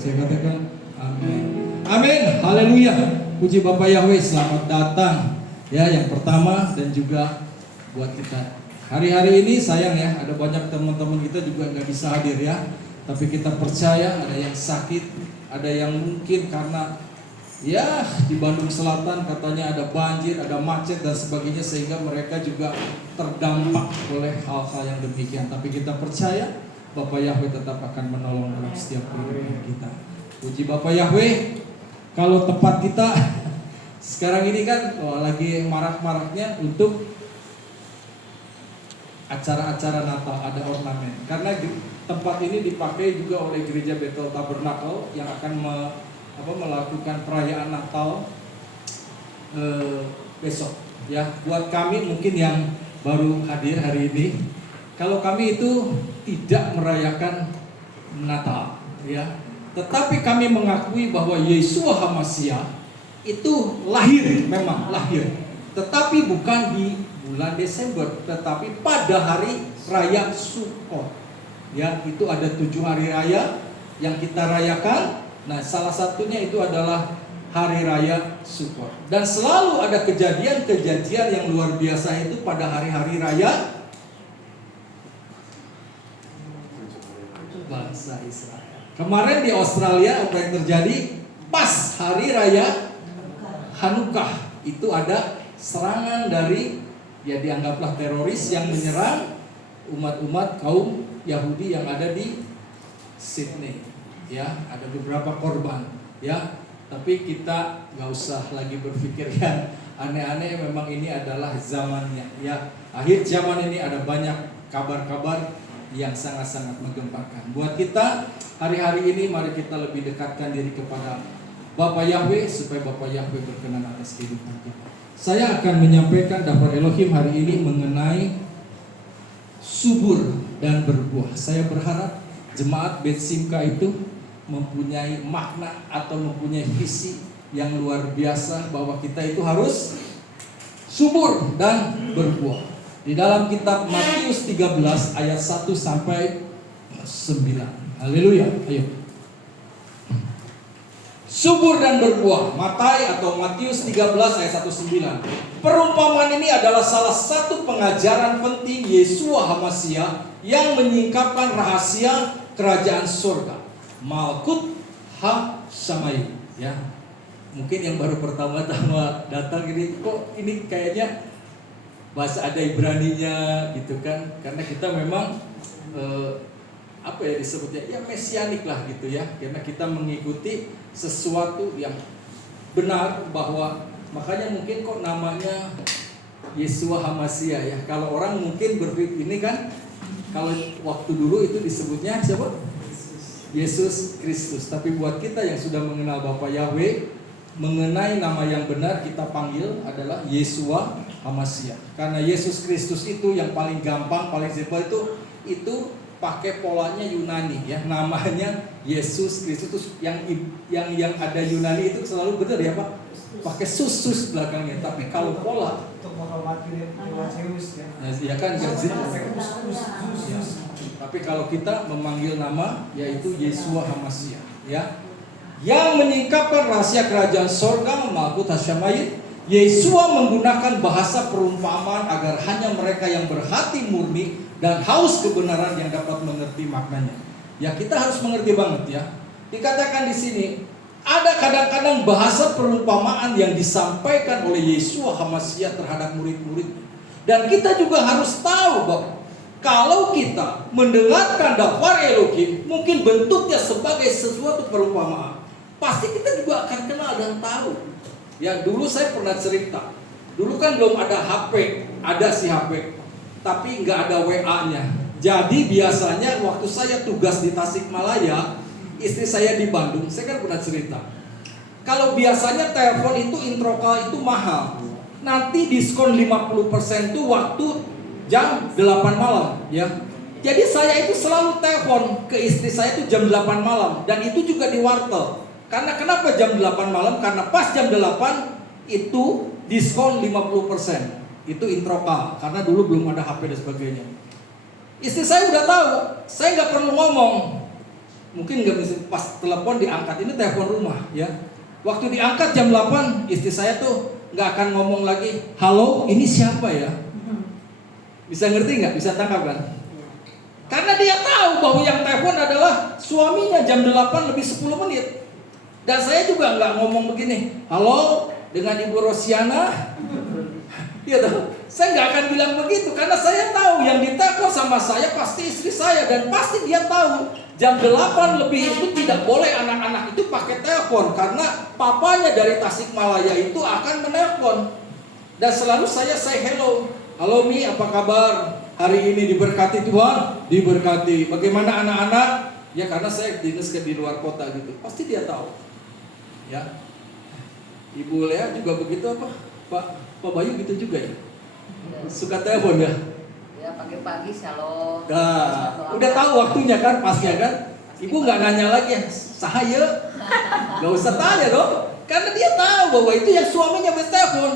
Saya katakan amin. Amin. Haleluya. Puji Bapak Yahweh, selamat datang. Ya, yang pertama dan juga buat kita. Hari-hari ini sayang ya, ada banyak teman-teman kita juga nggak bisa hadir ya. Tapi kita percaya ada yang sakit, ada yang mungkin karena ya di Bandung Selatan katanya ada banjir, ada macet dan sebagainya, sehingga mereka juga terdampak oleh hal-hal yang demikian. Tapi kita percaya Bapak Yahweh tetap akan menolong dalam setiap kehidupan kita. Puji Bapak Yahweh. Kalau tempat kita sekarang ini kan lagi marak-maraknya untuk acara-acara Natal, ada ornamen. Karena tempat ini dipakai juga oleh gereja Bethel Tabernacle yang akan melakukan perayaan Natal besok. Ya, buat kami mungkin yang baru hadir hari ini, kalau kami itu tidak merayakan Natal, ya. Tetapi kami mengakui bahwa Yeshua HaMashiach itu lahir, memang lahir. Tetapi bukan di bulan Desember, tetapi pada hari raya Sukkot. Ya, itu ada 7 hari raya yang kita rayakan. Nah, salah satunya itu adalah hari raya Sukkot. Dan selalu ada kejadian-kejadian yang luar biasa itu pada hari-hari raya bangsa Israel. Kemarin di Australia apa yang terjadi? Pas hari raya Hanukkah itu ada serangan dari, ya dianggaplah teroris yang menyerang umat-umat kaum Yahudi yang ada di Sydney. Ya, ada beberapa korban. Ya, tapi kita nggak usah lagi berpikir yang aneh-aneh. Memang ini adalah zamannya. Ya, akhir zaman ini ada banyak kabar-kabar yang sangat-sangat menggemparkan. Buat kita hari-hari ini, mari kita lebih dekatkan diri kepada Bapak Yahweh supaya Bapak Yahweh berkenan atas kehidupan kita. Saya akan menyampaikan dapur Elohim hari ini mengenai subur dan berbuah. Saya berharap jemaat Bet Simka itu mempunyai makna atau mempunyai visi yang luar biasa bahwa kita itu harus subur dan berbuah. Di dalam kitab Matius 13 ayat 1 sampai 9. Haleluya. Ayo. Subur dan berbuah. Matius 13 ayat 1-9. Perumpamaan ini adalah salah satu pengajaran penting Yeshua HaMashiach yang menyingkapkan rahasia kerajaan surga. Malkut Ha-Shamayim. Ya. Mungkin yang baru pertama-tama datang ini, kok ini kayaknya bahasa ada Ibraninya gitu kan, karena kita memang disebutnya ya mesianik lah gitu ya, karena kita mengikuti sesuatu yang benar, bahwa makanya mungkin kok namanya Yeshua HaMashiach ya. Kalau orang mungkin berpikir ini kan, kalau waktu dulu itu disebutnya siapa? Yesus Kristus. Tapi buat kita yang sudah mengenal Bapa Yahweh, mengenai nama yang benar kita panggil adalah Yeshua HaMashiach. Karena Yesus Kristus itu yang paling gampang, paling simpel itu pakai polanya Yunani ya. Namanya Yesus Kristus, yang ada Yunani itu selalu benar ya Pak. Pakai sus belakangnya. Tapi kalau pola untuk menghormati Zeus ya. Ya kan ya. Tapi kalau kita memanggil nama yaitu Yeshua HaMashiach ya. Yang menyingkapkan rahasia kerajaan sorga, Malkut Ha-Shamayim. Yeshua menggunakan bahasa perumpamaan agar hanya mereka yang berhati murni dan haus kebenaran yang dapat mengerti maknanya. Ya, kita harus mengerti banget ya. Dikatakan di sini ada kadang-kadang bahasa perumpamaan yang disampaikan oleh Yeshua HaMashiach terhadap murid-muridnya. Dan kita juga harus tahu bahwa kalau kita mendengarkan dapur Elohim, mungkin bentuknya sebagai sesuatu perumpamaan, pasti kita juga akan kenal dan tahu. Ya, dulu saya pernah cerita. Dulu kan belum ada HP, ada si HP, tapi nggak ada WA-nya. Jadi biasanya waktu saya tugas di Tasikmalaya, istri saya di Bandung, saya kan pernah cerita. Kalau biasanya telepon itu introkal itu mahal. Nanti diskon 50% itu waktu jam 8 malam, ya. Jadi saya itu selalu telepon ke istri saya itu jam 8 malam, dan itu juga di wartel. Karena kenapa jam 8 malam? Karena pas jam 8 itu diskon 50%. Itu introkal, karena dulu belum ada HP dan sebagainya. Istri saya udah tahu, saya nggak perlu ngomong. Mungkin nggak bisa pas telepon diangkat, ini telepon rumah ya. Waktu diangkat jam 8, istri saya tuh nggak akan ngomong lagi, halo ini siapa ya? Bisa ngerti nggak? Bisa tangkap kan? Karena dia tahu bahwa yang telepon adalah suaminya jam 8 lebih 10 menit. Dan saya juga nggak ngomong begini, halo dengan Ibu Rosiana. Iya tahu. Saya nggak akan bilang begitu karena saya tahu yang ditelepon sama saya pasti istri saya dan pasti dia tahu jam 8 lebih itu tidak boleh anak-anak itu pakai telepon karena papanya dari Tasikmalaya itu akan menelpon. Dan selalu saya say hello. Halo Mi, apa kabar? Hari ini diberkati Tuhan? Diberkati. Bagaimana anak-anak? Ya karena saya dinas di luar kota gitu. Pasti dia tahu. Ya. Ibu Lea juga begitu apa? Pak Bayu gitu juga ya? Suka telepon ya? Ya pagi-pagi shalom. Nah, udah tahu waktunya kan, pasnya kan? Ibu nggak nanya lagi ya, sahaya? Nggak usah tanya dong, karena dia tahu bahwa itu yang suaminya bertelepon.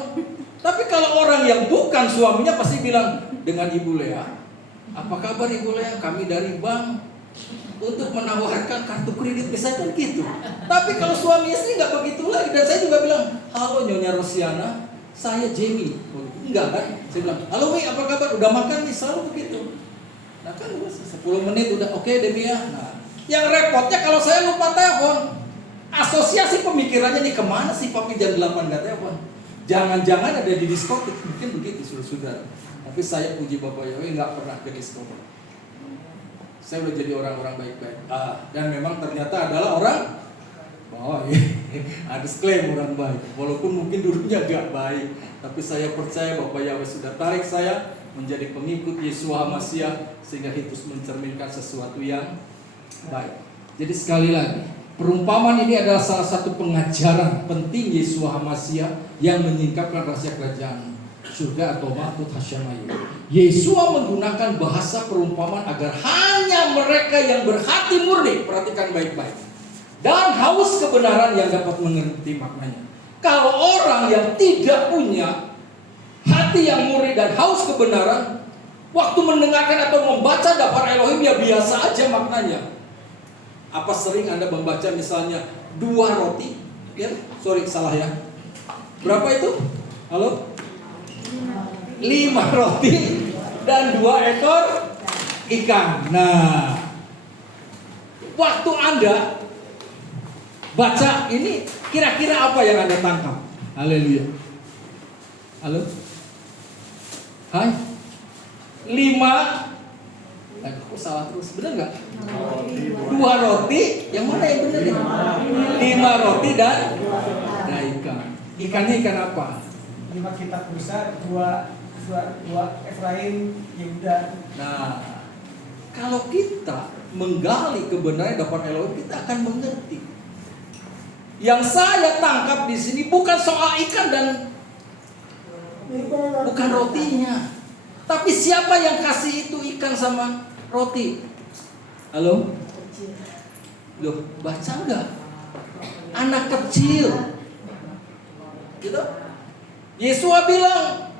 Tapi kalau orang yang bukan suaminya pasti bilang dengan Ibu Lea, apa kabar Ibu Lea? Kami dari bank untuk menawarkan kartu kredit misalnya gitu. Tapi kalau suami istri nggak begitu lagi. Dan saya juga bilang, halo Nyonya Rosiana, saya Jamie. Enggak kan? Saya bilang, halo Mi, apa kabar? Udah makan nih? Selalu begitu. Nah kan 10 menit udah oke Debbie ya. Nah, yang repotnya kalau saya lupa telepon. Asosiasi pemikirannya nih kemana sih papi jam 8 nggak telepon? Jangan-jangan ada di diskotik, mungkin begitu saudara. Tapi saya puji Bapak Yahweh nggak pernah ke diskotik. Saya udah jadi orang-orang baik-baik. Dan memang ternyata adalah orang disklaim orang baik. Walaupun mungkin dulunya gak baik, tapi saya percaya Bapak Yahweh sudah tarik saya menjadi pengikut Yeshua HaMashiach sehingga itu mencerminkan sesuatu yang baik. Jadi sekali lagi, perumpamaan ini adalah salah satu pengajaran penting Yeshua HaMashiach yang menyingkapkan rahasia kerajaan surga atau Malkut Hasyamayu. Yeshua menggunakan bahasa perumpamaan agar hanya mereka yang berhati murni, perhatikan baik-baik, dan haus kebenaran yang dapat mengerti maknanya. Kalau orang yang tidak punya hati yang murni dan haus kebenaran, waktu mendengarkan atau membaca daftar Elohim ya biasa aja maknanya. Apa sering Anda membaca misalnya 2 roti? Ya, salah ya. Berapa itu? Halo? 5 roti dan 2 ekor ikan. Nah, waktu Anda baca ini kira-kira apa yang Anda tangkap? Haleluya. Halo? Hai? 5. Kok salah terus? Benar nggak? 2 roti. Yang mana yang benar ya? 5 roti dan ikan. Ikannya ikan apa? 5 kitab Musa, 2 Efraim, Yehuda. Nah, kalau kita menggali kebenaran dapat Elohim, kita akan mengerti. Yang saya tangkap di sini bukan soal ikan dan bukan rotinya, tapi siapa yang kasih itu ikan sama roti? Halo? Loh, baca enggak? Anak kecil. Gitu? Yesua bilang,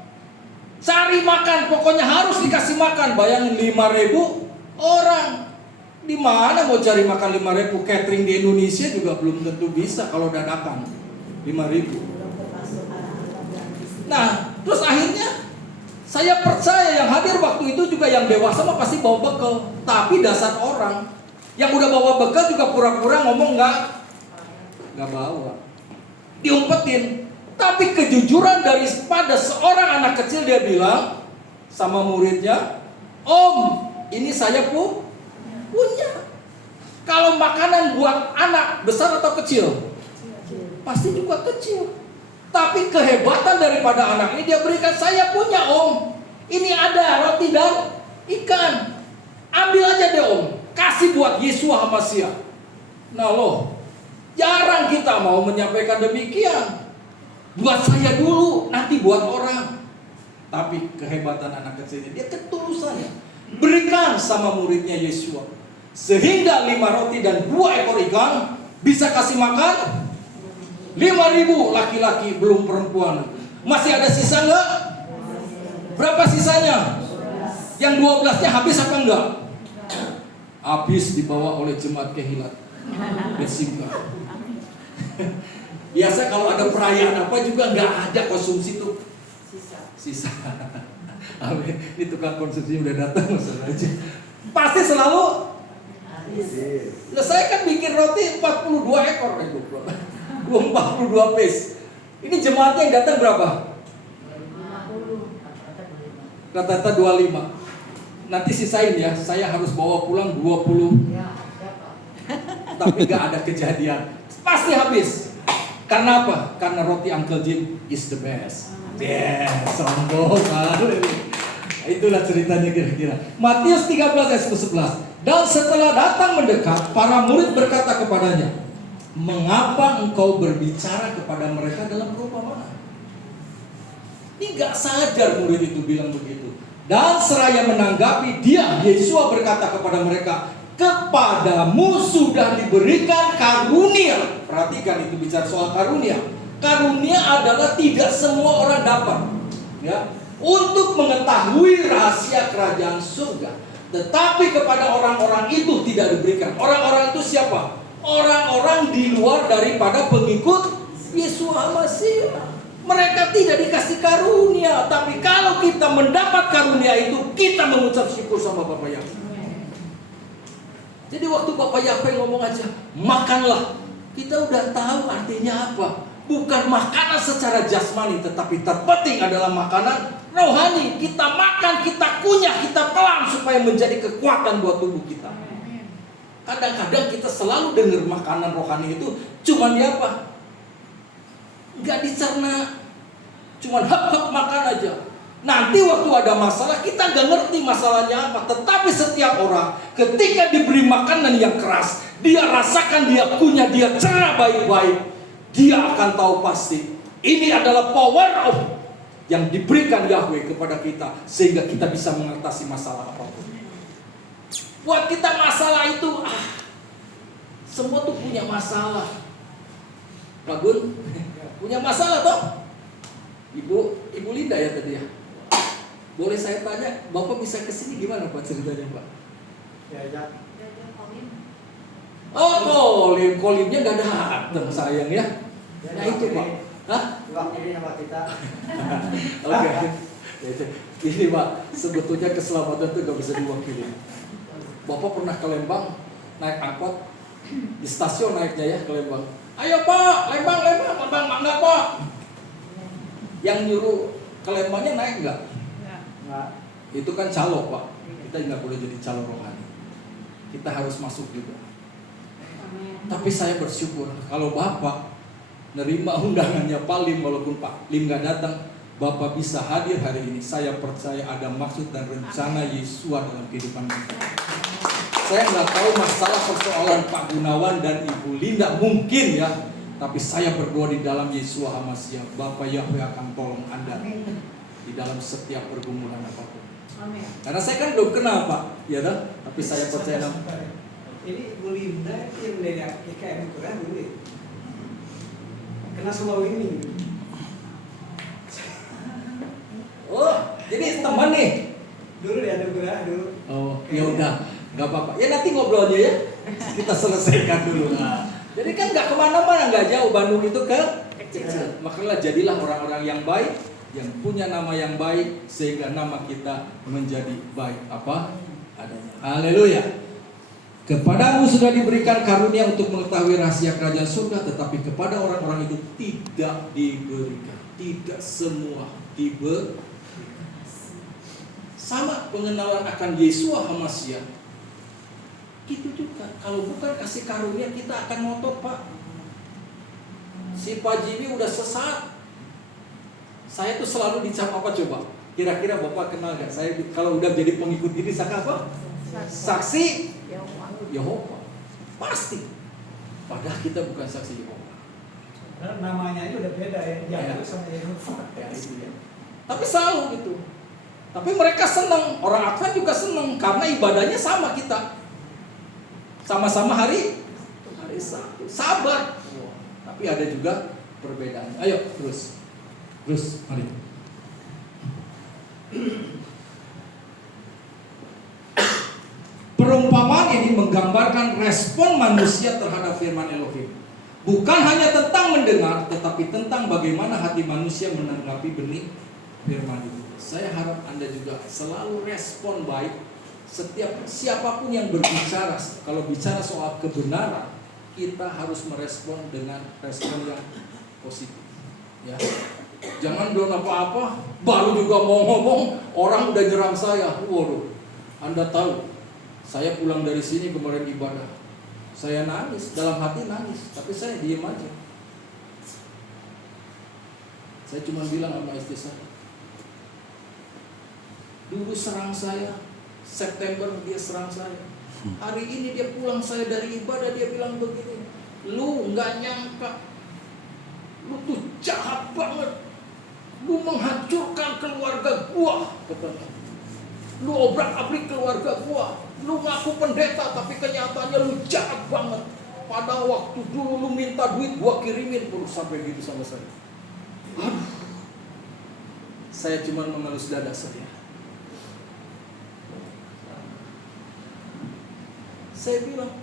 cari makan, pokoknya harus dikasih makan. Bayangin 5.000 orang. Di mana mau cari makan 5.000? Catering di Indonesia juga belum tentu bisa kalau dadakan 5.000. Nah, terus akhirnya saya percaya yang hadir waktu itu juga yang dewasa mah pasti bawa bekal. Tapi dasar orang yang udah bawa bekal juga pura-pura ngomong nggak bawa, diumpetin. Tapi kejujuran daripada seorang anak kecil, dia bilang sama muridnya, Om, ini saya punya. Kalau makanan buat anak besar atau kecil? Pasti juga kecil. Tapi kehebatan daripada anak ini dia berikan, saya punya Om. Ini ada roti dan ikan. Ambil aja deh Om. Kasih buat Yeshua HaMashiach. Nah loh, jarang kita mau menyampaikan demikian. Buat saya dulu, nanti buat orang. Tapi kehebatan anak kecilnya, dia ketulusannya berikan sama muridnya Yeshua. Sehingga 5 roti dan 2 ekor ikan bisa kasih makan 5.000 laki-laki, belum perempuan. Masih ada sisa enggak? Berapa sisanya? Yang 12-nya habis apa enggak? habis dibawa oleh jemaat Kehilat Bersingkah. Biasa kalau ada perayaan apa juga nggak ada konsumsi tuh sisa. Amin. Ini tukang konsumsi udah datang masalah aja. Pasti selalu. Nah, saya kan bikin roti 42 ekor itu, 42 piece. Ini jemaatnya yang datang berapa? 50. Rata-rata 25. Nanti sisain ya, saya harus bawa pulang 20. Ya, siapa? Tapi gak ada kejadian. Pasti habis. Karena apa? Karena roti Uncle Jim is the best. Sombong. Itulah ceritanya kira-kira. Matius 13 ayat 11. Dan setelah datang mendekat, para murid berkata kepadanya, mengapa engkau berbicara kepada mereka dalam perumpamaan? Ini gak sadar murid itu bilang begitu. Dan seraya menanggapi dia, Yesua berkata kepada mereka, kepadamu sudah diberikan karunia. Perhatikan itu bicara soal karunia. Karunia adalah tidak semua orang dapat, ya, untuk mengetahui rahasia kerajaan surga. Tetapi kepada orang-orang itu tidak diberikan. Orang-orang itu siapa? Orang-orang di luar daripada pengikut Yesus Hamasiah. Mereka tidak dikasih karunia. Tapi kalau kita mendapat karunia itu, kita mengucap syukur sama Bapak Yahweh. Jadi waktu Bapak Yahweh ngomong aja, makanlah, kita udah tahu artinya apa. Bukan makanan secara jasmani, tetapi terpenting adalah makanan rohani. Kita makan, kita kunyah, kita telan supaya menjadi kekuatan buat tubuh kita. Kadang-kadang kita selalu dengar makanan rohani itu cuman di apa? Nggak dicerna, cuman hap-hap makan aja. Nanti waktu ada masalah kita nggak ngerti masalahnya apa. Tetapi setiap orang ketika diberi makanan yang keras, dia rasakan, dia kunyah, dia cerna baik-baik, dia akan tahu pasti ini adalah power of yang diberikan Yahweh kepada kita, sehingga kita bisa mengatasi masalah apapun. Buat kita masalah itu, semua tuh punya masalah. Pak Gun, punya masalah toh? Ibu Linda ya tadi ya. Boleh saya tanya, Bapak bisa kesini gimana Pak ceritanya Pak? Diajak. Oh, kolimnya nggak datang sayang ya. Nah itu Pak. Hah? Wakili nama kita. Oke. Ini Pak, sebetulnya keselamatan itu nggak bisa diwakili. Bapak pernah ke Lembang naik angkot, di stasiun naiknya ya ke Lembang. Ayo Pak, Lembang, enggak Pak. Yang nyuruh ke Lembangnya naik nggak? Nggak. Itu kan calo Pak. Kita nggak boleh jadi calo rohani. Kita harus masuk juga. Tapi saya bersyukur kalau Bapak nerima undangannya Pak Lim, walaupun Pak Lim nggak datang, Bapak bisa hadir hari ini. Saya percaya ada maksud dan rencana Yesus dalam kehidupan kita. Saya nggak tahu masalah persoalan Pak Gunawan dan Ibu Linda mungkin ya, tapi saya berdoa di dalam Yesus Hamasiah, Bapak Yahweh akan tolong Anda di dalam setiap pergumulan apapun. Amin. Karena saya kan belum kenal Pak, ya dah. Tapi saya percaya. Ini Bu Linda yang dari IKM Quran dulu ya? Kena slow ini. Oh, jadi teman nih. Dulu dia ada Quran dulu. Oh, ya udah, nggak apa-apa. Ya nanti ngobrolnya ya. Kita selesaikan dulu. Nah, jadi kan nggak kemana-mana, nggak jauh. Bandung itu kecil. Makanya jadilah orang-orang yang baik, yang punya nama yang baik, sehingga nama kita menjadi baik apa adanya. Haleluya. Kepadamu sudah diberikan karunia untuk mengetahui rahasia kerajaan surga, tetapi kepada orang-orang itu tidak diberikan. Tidak semua diberikan. Sama pengenalan akan Yesus Hamasiah. Gitu juga. Kalau bukan kasih karunia, kita akan ngotot Pak. Si Pak Jimmy udah sesat. Saya tuh selalu dicap apa coba? Kira-kira Bapak kenal gak? Saya kalau udah jadi pengikut ini saka apa? Saksi Yehova. Pasti. Padahal kita bukan saksi Yehova. Namanya itu udah beda ya. Ya. Sama Yehova. Ya, itu ya. Tapi selalu gitu. Tapi mereka senang. Orang Advent juga senang karena ibadahnya sama kita. Sama-sama hari Sabtu. Sabar. Tapi ada juga perbedaan. Ayo terus, mari. Perumpamaan ini menggambarkan respon manusia terhadap firman Elohim. Bukan hanya tentang mendengar, tetapi tentang bagaimana hati manusia menanggapi benih firman itu. Saya harap Anda juga selalu respon baik setiap siapapun yang berbicara. Kalau bicara soal kebenaran, kita harus merespon dengan respon yang positif. Ya. Jangan belum apa-apa, baru juga mau ngomong, orang udah nyerang saya. Waduh, Anda tahu, saya pulang dari sini kemarin ibadah, saya nangis, dalam hati nangis, tapi saya diem aja. Saya cuma bilang sama istri saya, dulu serang saya, September dia serang saya, hari ini dia pulang saya dari ibadah, dia bilang begini, lu nggak nyangka, lu tuh jahat banget, lu menghancurkan keluarga gua, katanya. Lu obrak-abrik keluarga gua, lu ngaku pendeta tapi kenyataannya lu jahat banget. Pada waktu dulu lu minta duit gua kirimin, perlu sampai gitu sama saya. Aduh. Saya cuma mengelus dada saya. Saya bilang,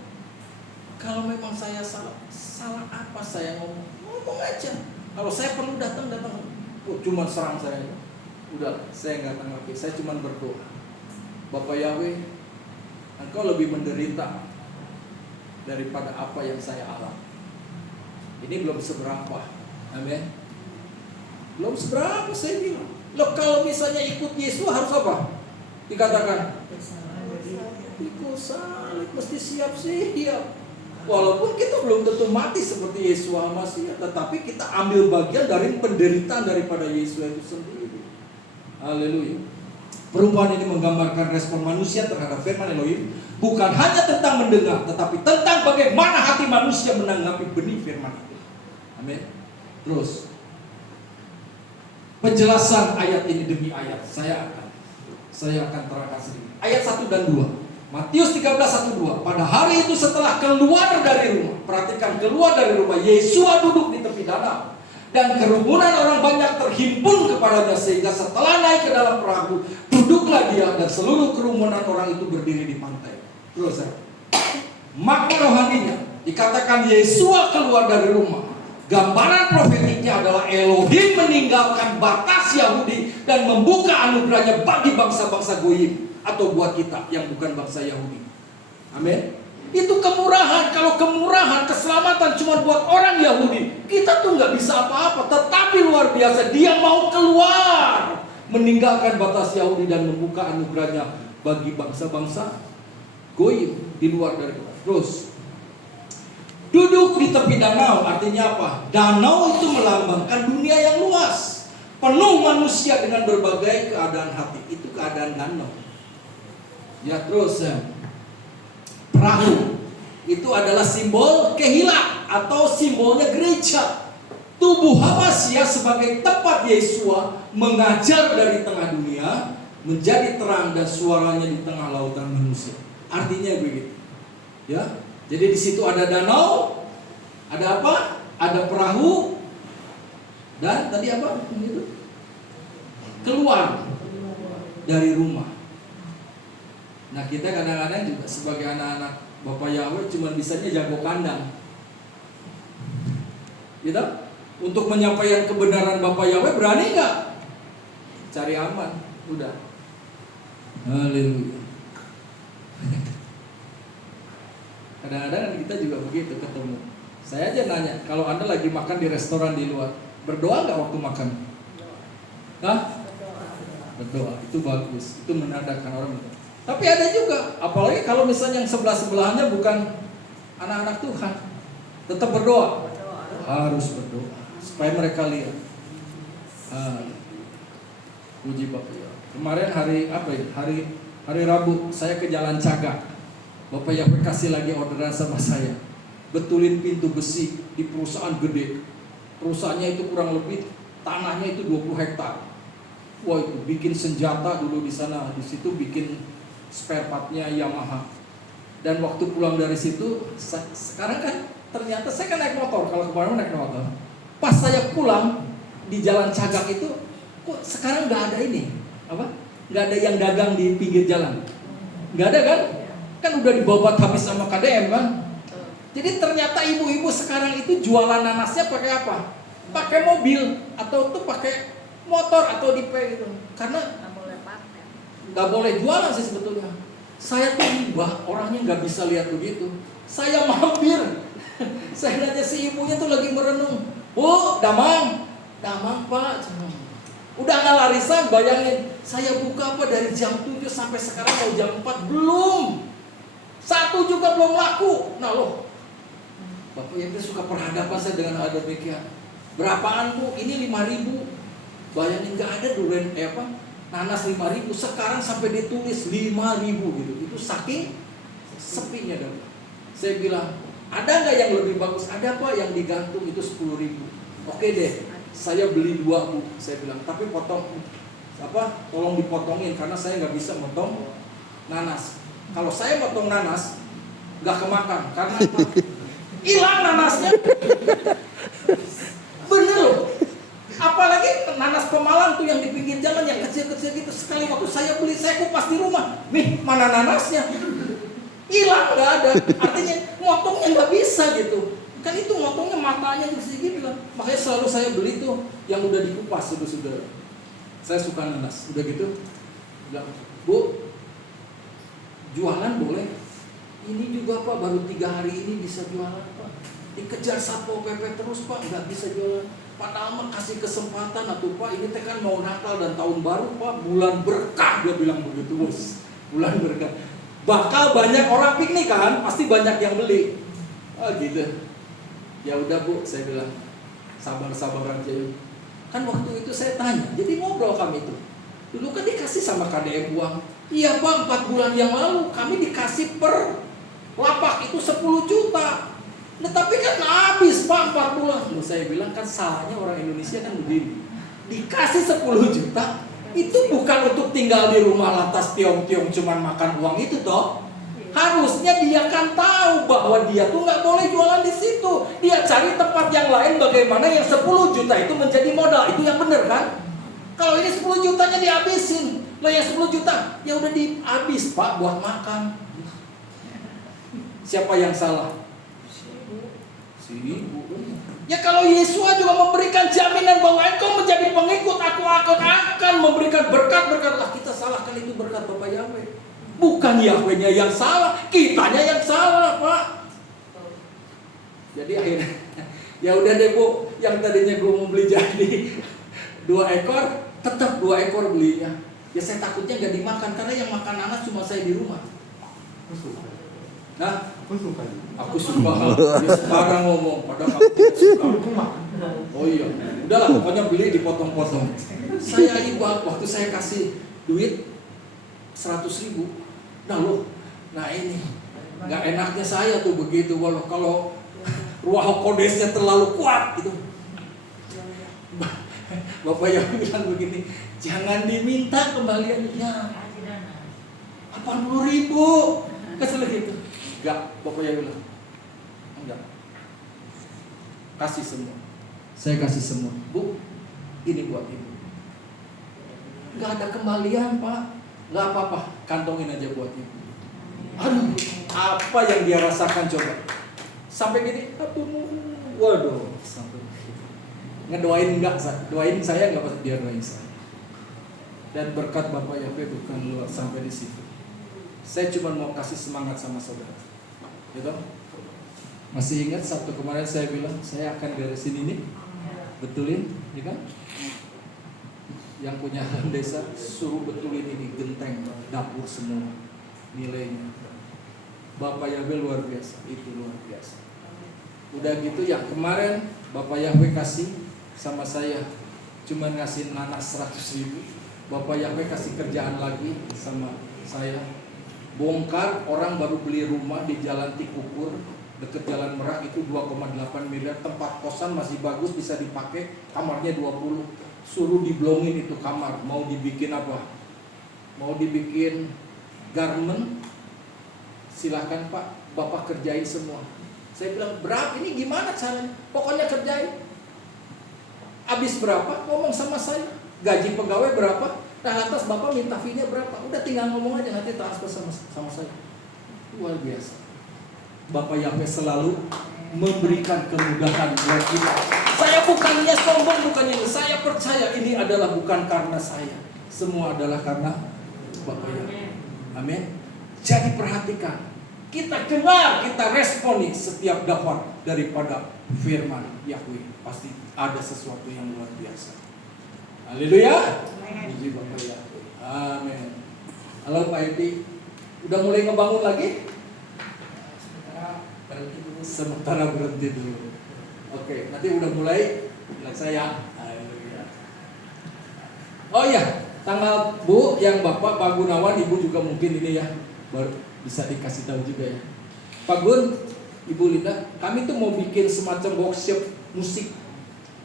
kalau memang saya salah apa saya ngomong aja. Kalau saya perlu datang, oh, cuma serang saya. Udah, saya nggak tanggapi. Saya cuma berdoa. Bapak Yahweh, Engkau lebih menderita daripada apa yang saya alami. Ini belum seberapa. Amin. Belum seberapa saya bilang. Loh, kalau misalnya ikut Yesus harus apa? Dikatakan ikut salib, mesti siap-siap. Walaupun kita belum tentu mati seperti Yesus Masih, tetapi kita ambil bagian dari penderitaan daripada Yesus itu sendiri. Haleluya. Perumpamaan ini menggambarkan respon manusia terhadap firman Elohim, bukan hanya tentang mendengar, tetapi tentang bagaimana hati manusia menanggapi benih firman itu. Amin. Terus penjelasan ayat ini demi ayat saya akan terangkan sedikit. Ayat 1 dan 2. Matius 13:1-2. Pada hari itu setelah keluar dari rumah, perhatikan, keluar dari rumah, Yesus duduk di tepi danau. Dan kerumunan orang banyak terhimpun kepadanya, sehingga setelah naik ke dalam perahu, duduklah dia, dan seluruh kerumunan orang itu berdiri di pantai. Terus makna rohaninya dikatakan Yesus keluar dari rumah. Gambaran profetiknya adalah Elohim meninggalkan batas Yahudi dan membuka anugerahnya bagi bangsa-bangsa goyim, atau buat kita yang bukan bangsa Yahudi. Amin. Itu kemurahan. Kalau kemurahan, keselamatan cuma buat orang Yahudi, kita tuh nggak bisa apa-apa. Tetapi luar biasa, dia mau keluar, meninggalkan batas Yahudi dan membuka anugerahnya bagi bangsa-bangsa goyim di luar dari kita. Terus duduk di tepi danau artinya apa? Danau itu melambangkan dunia yang luas, penuh manusia dengan berbagai keadaan hati. Itu keadaan danau. Ya, terus perahu itu adalah simbol kehilat atau simbolnya gereja. Tubuh Hamasya sebagai tempat Yesua mengajar dari tengah dunia menjadi terang dan suaranya di tengah lautan manusia. Artinya begitu. Ya. Jadi di situ ada danau, ada apa? Ada perahu, dan tadi apa? Keluar dari rumah. Nah, kita kadang-kadang juga sebagai anak-anak Bapak Yahweh cuma bisanya jago kandang. Gitu? Untuk menyampaikan kebenaran Bapak Yahweh berani nggak? Cari aman, udah. Haleluya. Kadang-kadang kita juga begitu ketemu. Saya aja nanya, kalau Anda lagi makan di restoran di luar, berdoa nggak waktu makan? Hah? Berdoa, itu bagus. Itu menandakan orang berdoa. Tapi ada juga, apalagi kalau misalnya yang sebelah-sebelahnya bukan anak-anak Tuhan, tetap berdoa. Harus berdoa supaya mereka lihat. Puji Bapak. Kemarin hari apa ya? Hari Rabu saya ke Jalan Cagak. Bapak Yahweh kasih lagi orderan sama saya, betulin pintu besi di perusahaan gede. Perusahaannya itu kurang lebih tanahnya itu 20 hektar. Wah, itu bikin senjata dulu di sana, di situ bikin spare partnya Yamaha. Dan waktu pulang dari situ, sekarang kan ternyata saya kan naik motor. Kalau kemarin naik motor, pas saya pulang di Jalan Cagak itu, kok sekarang nggak ada ini, apa? Nggak ada yang dagang di pinggir jalan, nggak ada kan? Kan udah dibabat habis sama KDM kan. Jadi ternyata ibu-ibu sekarang itu jualan nanasnya pakai apa? Pakai mobil atau tuh pakai motor atau di gitu. Karena nggak boleh jualan sih sebetulnya. Saya tuh iba, orangnya nggak bisa lihat begitu. Saya mampir. Saya nanya si ibunya tuh lagi merenung. Bu, damang Pak. Udah nggak larisan, bayangin. Saya buka apa dari jam 7 sampai sekarang mau jam 4 belum. Satu juga belum laku. Nah loh, Bapak yang suka perhadapan saya dengan ada demikian. Berapaan Bu? Ini 5.000. Bayangin nggak ada durian nanas 5.000. Sekarang sampai ditulis 5.000 gitu. Itu saking sepinya dong. Saya bilang, ada nggak yang lebih bagus? Ada Pak, yang digantung itu 10.000. Oke deh, saya beli 2 Bu. Saya bilang, tapi tolong dipotongin karena saya nggak bisa motong nanas. Kalau saya potong nanas, nggak kemakan karena hilang nanasnya. Bener loh. Apalagi nanas Pemalang tuh yang di pinggir jalan yang kecil-kecil gitu. Sekali waktu saya beli, saya kupas di rumah. Nih, mana nanasnya? Hilang, nggak ada. Artinya motongnya nggak bisa gitu. Kan itu motongnya matanya sedikit lah. Makanya selalu saya beli tuh yang udah dikupas sudah. Saya suka nanas. Udah gitu, bilang, Bu, jualan boleh? Ini juga Pak, baru 3 hari ini bisa jualan Pak. Dikejar Satpol PP terus Pak, nggak bisa jualan. Padahal mah kasih kesempatan atau Pak, ini teh kan mau Natal dan Tahun Baru Pak, bulan berkah, dia bilang begitu Bos. Bulan berkah. Bakal banyak orang piknik kan, pasti banyak yang beli. Oh gitu. Ya udah Bu, saya bilang, sabar-sabar aja. Kan waktu itu saya tanya, jadi ngobrol kami itu. Dulu kan dikasih sama KDM uang. Iya Pak, 4 bulan yang lalu kami dikasih per lapak itu 10 juta. Nah tapi kan habis Pak 4 bulan. Lalu saya bilang, kan salahnya orang Indonesia kan begini. Dikasih 10 juta, itu bukan untuk tinggal di rumah lantas tiong-tiong cuman makan uang itu toh. Harusnya dia kan tahu bahwa dia tuh nggak boleh jualan di situ. Dia cari tempat yang lain bagaimana yang 10 juta itu menjadi modal. Itu yang benar kan? Kalau ini 10 jutanya dihabisin. Lah yang 10 juta ya udah dihabis Pak buat makan. Siapa yang salah? Si ibu. Ya kalau Yesus juga memberikan jaminan bahwa engkau menjadi pengikut aku akan memberikan berkat-berkat. Lah kita salahkan itu berkat Bapak Yahweh. Bukan Yahwehnya yang salah, kitanya yang salah Pak. Jadi akhirnya ya udah deh Bu, yang tadinya gue mau beli jadi 2 ekor, tetap 2 ekor belinya. Ya saya takutnya nggak dimakan karena yang makan nanas cuma saya di rumah. Nah, aku suka. Dia sekarang ngomong, padahal aku suka. Oh iya, udahlah pokoknya beli dipotong-potong. Saya iba waktu saya kasih duit 100.000. Nah loh, nah ini nggak enaknya saya tuh begitu. Walau kalau ruah kodesnya terlalu kuat gitu. Bapak yang bilang begini, jangan diminta kembaliannya. 80.000, kesel gitu. Enggak, Bapak yang bilang, enggak. Kasih semua. Saya kasih semua. Bu, ini buat ibu. Enggak ada kembalian Pak. Enggak apa-apa, kantongin aja buat ibu. Aduh, apa yang dia rasakan coba? Sampai gini, waduh, sampai ngedoain enggak, doain saya enggak, pasti dia doain saya. Dan berkat Bapak Yahweh bukan luar sampai di situ. Saya cuma mau kasih semangat sama saudara. Gitu? Masih ingat Sabtu kemarin saya bilang saya akan beresin ini, betulin, ya kan? Yang punya lahan desa suruh betulin ini genteng, dapur semua, nilainya. Bapak Yahweh luar biasa, itu luar biasa. Udah gitu yang kemarin Bapak Yahweh kasih sama saya cuma ngasih nanas 100.000. Bapak Yahweh kasih kerjaan lagi sama saya. Bongkar, orang baru beli rumah di Jalan Tikukur deket Jalan Merak itu 2,8 miliar, tempat kosan masih bagus bisa dipakai, kamarnya 20. Suruh diblongin itu kamar, mau dibikin apa? Mau dibikin garment? Silahkan Pak, Bapak kerjain semua. Saya bilang, berapa ini gimana caranya? Pokoknya kerjain. Habis berapa? Ngomong sama saya. Gaji pegawai berapa? Nah atas Bapak minta fee-nya berapa? Udah tinggal ngomong aja, nanti transfer sama saya. Luar biasa. Bapak Yahweh selalu memberikan kemudahan buat kita. Saya bukannya sombong, bukannya ini. Saya percaya ini adalah bukan karena saya. Semua adalah karena Bapak Yahweh. Amin. Jadi perhatikan. Kita dengar, kita responi setiap dakwah daripada firman Yahweh. Pasti ada sesuatu yang luar biasa. Haleluya. Puji Bapak Yahweh. Amin. Halo Pak Edi. Udah mulai ngebangun lagi? Sementara berhenti dulu. Oke, nanti udah mulai bilang saya. Haleluya. Oh iya, tanggal Bu yang Bapak Pak Gunawan, Ibu juga mungkin ini ya, baru bisa dikasih tahu juga ya. Pak Gun, Ibu Linda, kami tuh mau bikin semacam workshop musik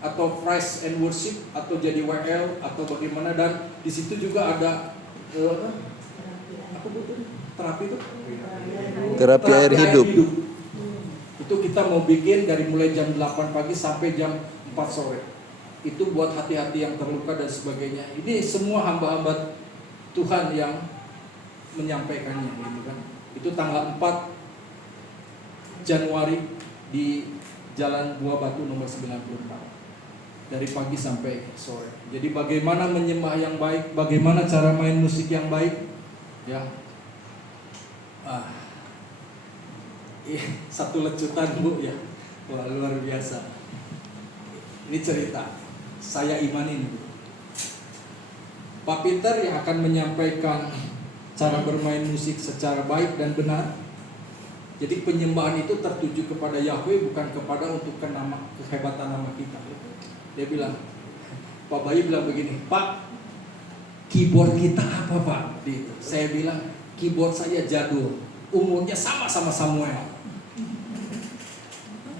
atau praise and worship atau jadi WL atau bagaimana, dan di situ juga ada apa butuh terapi itu? Terapi air hidup. Itu kita mau bikin dari mulai jam 8 pagi sampai jam 4 sore. Itu buat hati-hati yang terluka dan sebagainya. Ini semua hamba-hamba Tuhan yang menyampaikannya gitu kan. Itu tanggal 4 Januari di Jalan Buah Batu nomor 94. Dari pagi sampai sore. Jadi bagaimana menyembah yang baik, bagaimana cara main musik yang baik, ya. Satu lecutan Bu ya. Wah, luar biasa. Ini cerita saya imanin Bu. Pak Peter yang akan menyampaikan cara bermain musik secara baik dan benar. Jadi penyembahan itu tertuju kepada Yahweh, bukan kepada untuk kehebatan nama kita. Dia bilang, Pak Bayu bilang begini, Pak, keyboard kita apa Pak? Gitu. Saya bilang, keyboard saya jadul, umurnya sama Samuel.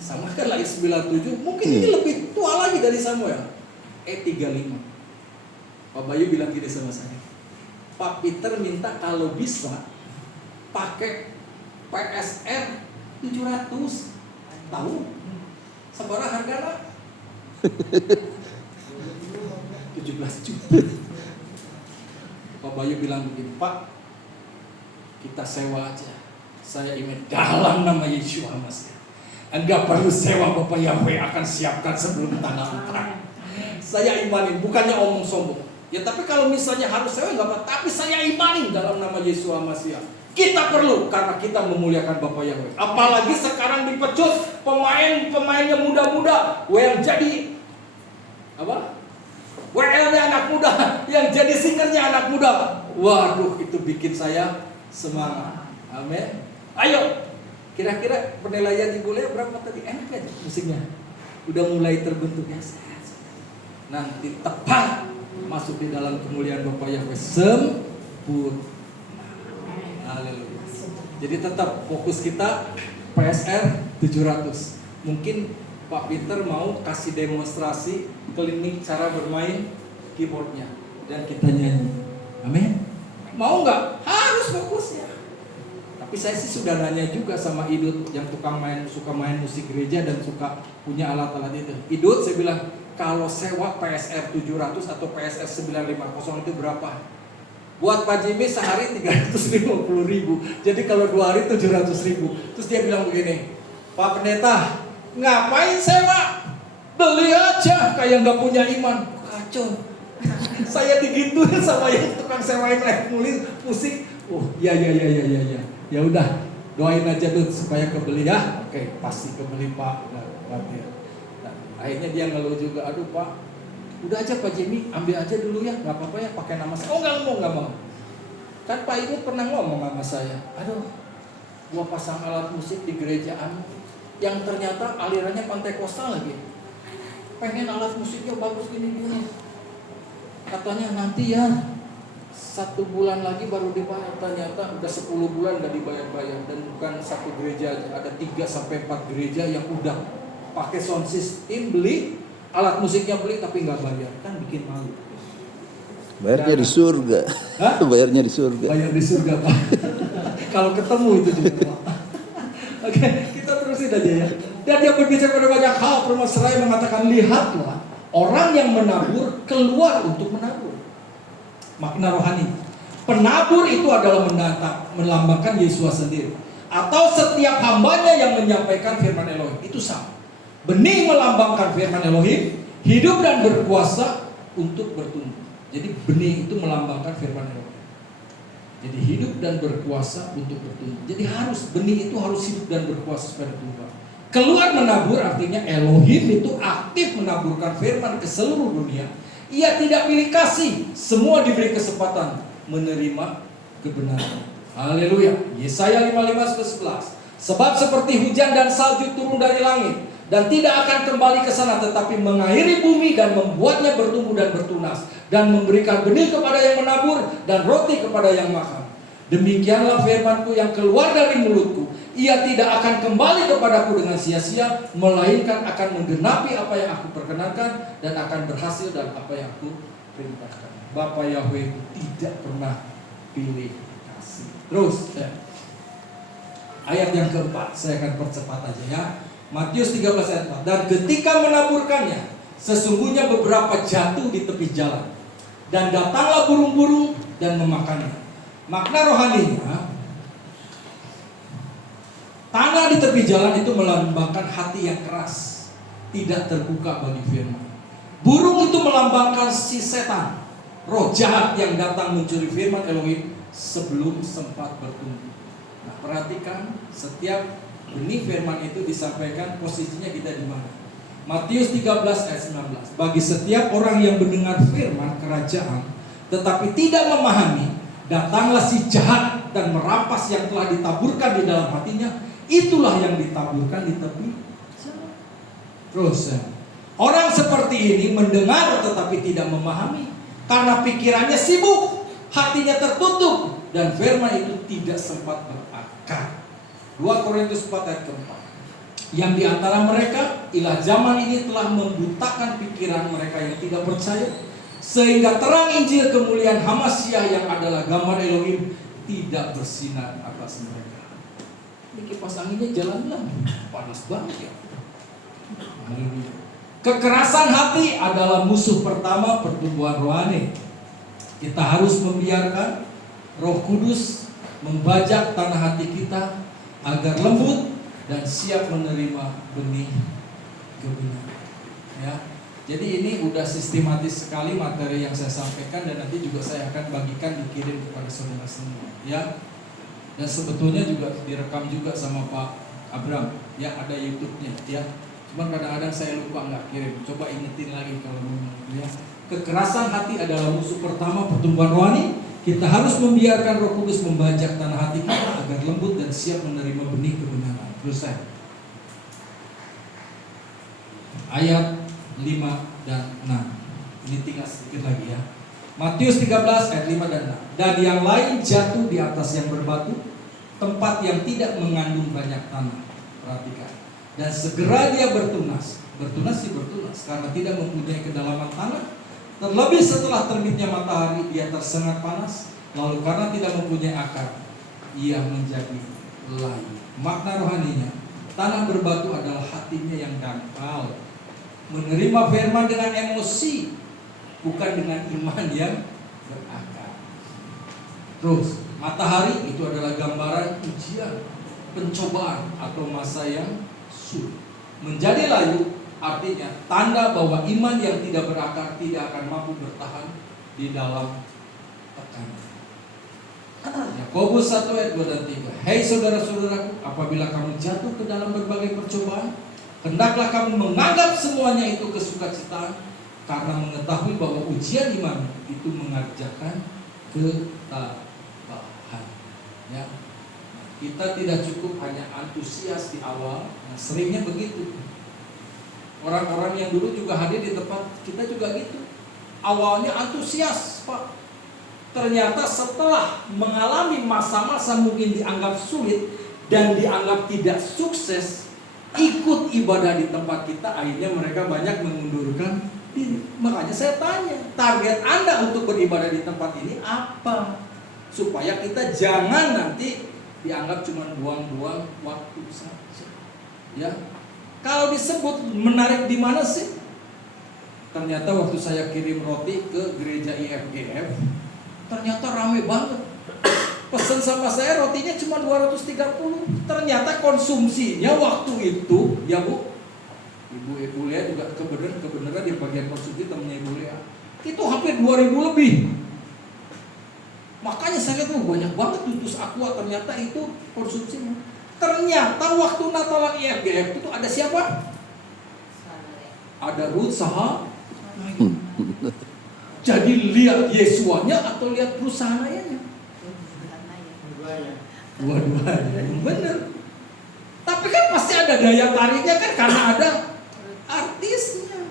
Sama kan lagi 97, mungkin ini lebih tua lagi dari Samuel. 35. Pak Bayu bilang gini sama saya, Pak Peter minta kalau bisa pakai PSR 700. Tahu? Sebarang harganya 17 juta. Pak Bayu bilang begini, Pak, kita sewa aja. Saya ingin dalam nama Yesus Mas. Enggak perlu sewa, Bapak Yahweh akan siapkan sebelum tanggal 4. Saya imanin, bukannya omong sombong. Ya tapi kalau misalnya harus sewa enggak apa, tapi saya imanin dalam nama Yesus Masiah. Kita perlu karena kita memuliakan Bapak Yahweh. Apalagi sekarang dipecut pemain-pemainnya muda-muda, yang jadi apa? WL-nya anak muda, yang jadi singernya anak muda. Waduh, itu bikin saya semangat. Amin. Ayo. Kira-kira penilaian Ibu Lea berapa tadi? Enak aja musiknya. Udah mulai terbentuk ya. Nanti tepat masuk di dalam kemuliaan Bapak Yahweh sempurna. Haleluya. Jadi tetap fokus kita PSR 700. Mungkin Pak Peter mau kasih demonstrasi klinik cara bermain keyboardnya dan kita nyanyi. Amin. Mau nggak? Harus fokusnya. Tapi saya sih sudah nanya juga sama Idut yang suka main musik gereja dan suka punya alat-alat itu. Idut, saya bilang, kalau sewa PSR 700 atau PSR 950 itu berapa? Buat Pak Jimmy sehari 350.000. Jadi kalau 2 hari 700.000. Terus dia bilang begini, Pak Pendeta, ngapain sewa? Beli aja, kayak nggak punya iman. Kacau. Saya digituin sama yang tukang sewain musik. Oh, ya. Ya udah, doain aja tuh supaya kebeli ya. Oke, pasti kebeli Pak. Nah, akhirnya dia ngeluh juga, aduh Pak, udah aja Pak Jimmy, ambil aja dulu ya, nggak apa-apa ya, pakai nama saya. Oh nggak mau. Kan Pak Ibu pernah ngomong sama saya, aduh, gua pasang alat musik di gerejaan yang ternyata alirannya Pantekostal lagi. Pengen alat musiknya bagus gini. Katanya nanti ya. 1 bulan lagi baru dibayar, ternyata udah 10 bulan gak dibayar-bayar. Dan bukan satu gereja aja, ada 3-4 gereja yang udah pakai sound system, beli alat musiknya, beli tapi gak bayar, kan bikin malu. Bayarnya di surga. Hah? Bayarnya di surga. Bayar di surga Pak. Kalau ketemu itu juga. Oke, kita terusin aja ya. Dan dia berbicara pada banyak hal, permasalahan mengatakan, lihatlah orang yang menabur keluar untuk menabur. Makna rohani. Penabur itu adalah melambangkan Yesus sendiri. atau setiap hambanya yang menyampaikan firman Elohim. Itu sama. Benih melambangkan firman Elohim, hidup dan berkuasa untuk bertumbuh. Jadi benih itu melambangkan firman Elohim. Jadi hidup dan berkuasa untuk bertumbuh. Jadi benih itu harus hidup dan berkuasa supaya bertumbuh. Keluar menabur artinya Elohim itu aktif menaburkan firman ke seluruh dunia. Ia tidak pilih kasih, semua diberi kesempatan menerima kebenaran. Haleluya. Yesaya 55:11. Sebab seperti hujan dan salju turun dari langit dan tidak akan kembali ke sana, tetapi mengairi bumi dan membuatnya bertumbuh dan bertunas, dan memberikan benih kepada yang menabur dan roti kepada yang makan. Demikianlah firman-Ku yang keluar dari mulutku. Ia tidak akan kembali kepadaku dengan sia-sia, melainkan akan menggenapi apa yang aku perkenankan dan akan berhasil dalam apa yang aku perintahkan. Bapa Yahweh tidak pernah pilih kasih. Terus ayat yang keempat, saya akan percepat aja ya. Matius 13 ayat 4. Dan ketika menaburkannya, sesungguhnya beberapa jatuh di tepi jalan, dan datanglah burung-burung dan memakannya. Makna rohaninya, tanah di tepi jalan itu melambangkan hati yang keras, tidak terbuka bagi firman. Burung itu melambangkan si setan, roh jahat yang datang mencuri firman Elohim sebelum sempat bertumbuh. Nah, perhatikan setiap benih firman itu disampaikan posisinya kita di mana. Matius 13 ayat 19. Bagi setiap orang yang mendengar firman kerajaan tetapi tidak memahami, datanglah si jahat dan merampas yang telah ditaburkan di dalam hatinya. Itulah yang ditaburkan di tepi jalan. Terus orang seperti ini mendengar tetapi tidak memahami, karena pikirannya sibuk, hatinya tertutup, dan firman itu tidak sempat berakar. 2 Korintus 4 ayat keempat. Yang di antara mereka ilah zaman ini telah membutakan pikiran mereka yang tidak percaya, sehingga terang Injil kemuliaan Hamasyah yang adalah gambar Elohim tidak bersinar atas mereka. Ini kipas anginnya jalan-jalan, panas banget ya. Kekerasan hati adalah musuh pertama pertumbuhan rohani. Kita harus membiarkan Roh Kudus membajak tanah hati kita agar lembut dan siap menerima benih kebenaran. Ya, jadi ini udah sistematis sekali materi yang saya sampaikan, dan nanti juga saya akan bagikan, dikirim kepada saudara semua. Ya, dan sebetulnya juga direkam juga sama Pak Abram. Ya, ada YouTube-nya. Ya, cuman kadang-kadang saya lupa nggak kirim. Coba ingetin lagi kalau mau. Ya, kekerasan hati adalah musuh pertama pertumbuhan rohani. Kita harus membiarkan Roh Kudus membajak tanah hati kita agar lembut dan siap menerima benih kebenaran. Terus saya. Ayat 5 dan 6. Ini tinggal sedikit lagi ya. Matius 13 ayat 5 dan 6. Dan yang lain jatuh di atas yang berbatu, tempat yang tidak mengandung banyak tanah. Perhatikan. Dan segera dia bertunas. Bertunas karena tidak mempunyai kedalaman tanah. Terlebih setelah terbitnya matahari, dia tersengat panas. Lalu karena tidak mempunyai akar, ia menjadi layu. Makna rohaninya, tanah berbatu adalah hatinya yang dangkal, menerima firman dengan emosi, bukan dengan iman yang berakar. Terus, matahari itu adalah gambaran ujian, pencobaan atau masa yang sulit. Menjadi layu artinya tanda bahwa iman yang tidak berakar tidak akan mampu bertahan di dalam tekanan. Yakobus 1 ayat 2 dan 3. Hei saudara-saudaraku, apabila kamu jatuh ke dalam berbagai percobaan, hendaklah kamu menganggap semuanya itu kesukacitaan, karena mengetahui bahwa ujian iman itu mengerjakan ketabahan. Ya. Kita tidak cukup hanya antusias di awal. Nah, seringnya begitu. Orang-orang yang dulu juga hadir di tempat kita juga gitu. Awalnya antusias, Pak. Ternyata setelah mengalami masa-masa mungkin dianggap sulit dan dianggap tidak sukses, ikut ibadah di tempat kita, akhirnya mereka banyak mengundurkan diri. Makanya saya tanya, target Anda untuk beribadah di tempat ini apa? Supaya kita jangan nanti dianggap cuma buang-buang waktu saja. Ya. Kalau disebut menarik di mana sih? Ternyata waktu saya kirim roti ke gereja IFGF, ternyata ramai banget. Pesen sama saya rotinya cuma 230. Ternyata konsumsinya waktu itu, ya Bu, Ibu Lea juga kebenaran di bagian konsumsi temennya Ibu Lea, itu hampir 2000 lebih. Makanya saya lihat banyak banget tutus aqua, ternyata itu konsumsinya. Ternyata waktu Natalan IFGF itu ada siapa? Ada Ruth Saha. Jadi lihat Yesuanya atau lihat perusahaan ayahnya? Dua-duanya yang benar. Tapi kan pasti ada daya tariknya kan, karena ada artisnya.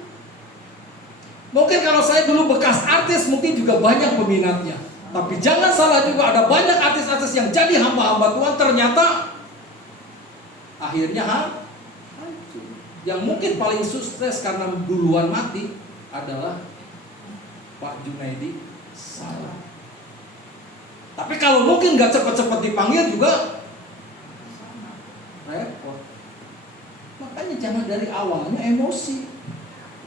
Mungkin kalau saya dulu bekas artis mungkin juga banyak peminatnya. Tapi jangan salah juga, ada banyak artis-artis yang jadi hamba-hamba Tuhan ternyata akhirnya hancur. Yang mungkin paling sukses karena duluan mati adalah Pak Junaidi Salah. Tapi kalau mungkin gak cepat-cepat dipanggil juga repot. Makanya jangan dari awalnya emosi,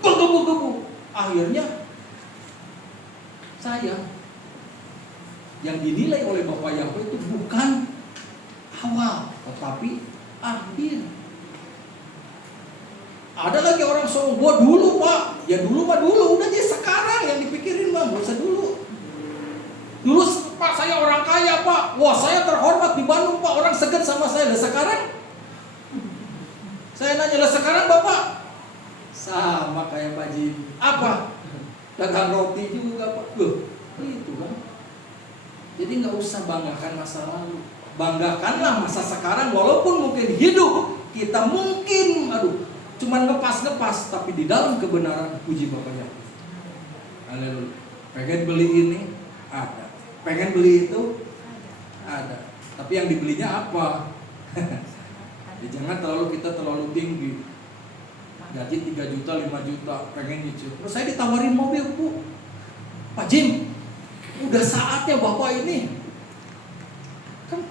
gebu-gebu. Akhirnya saya yang dinilai oleh Bapak Yahweh itu bukan awal, tetapi akhir. Ada lagi orang sombong, gua dulu Pak, ya dulu mah dulu, udah jadi sekarang yang dipikirin Bang, gak usah dulu. Dulu Pak saya orang kaya Pak, wah saya terhormat di Bandung Pak, orang segan sama saya. Dan sekarang saya nanya, lah sekarang Bapak sama kayak Pak Jim, apa? Dagang roti juga Pak. Itu kan. Jadi nggak usah banggakan masa lalu, banggakanlah masa sekarang. Walaupun mungkin hidup kita mungkin cuman ngepas, tapi di dalam kebenaran, puji Bapaknya. Haleluya. Pengen beli ini ada, pengen beli itu ada, tapi yang dibelinya apa? Ya, jangan kita terlalu tinggi. Gaji 3 juta, 5 juta, pengen nyicil. Terus saya ditawarin mobil, Bu. Pak Jim, udah saatnya Bapak ini. Kan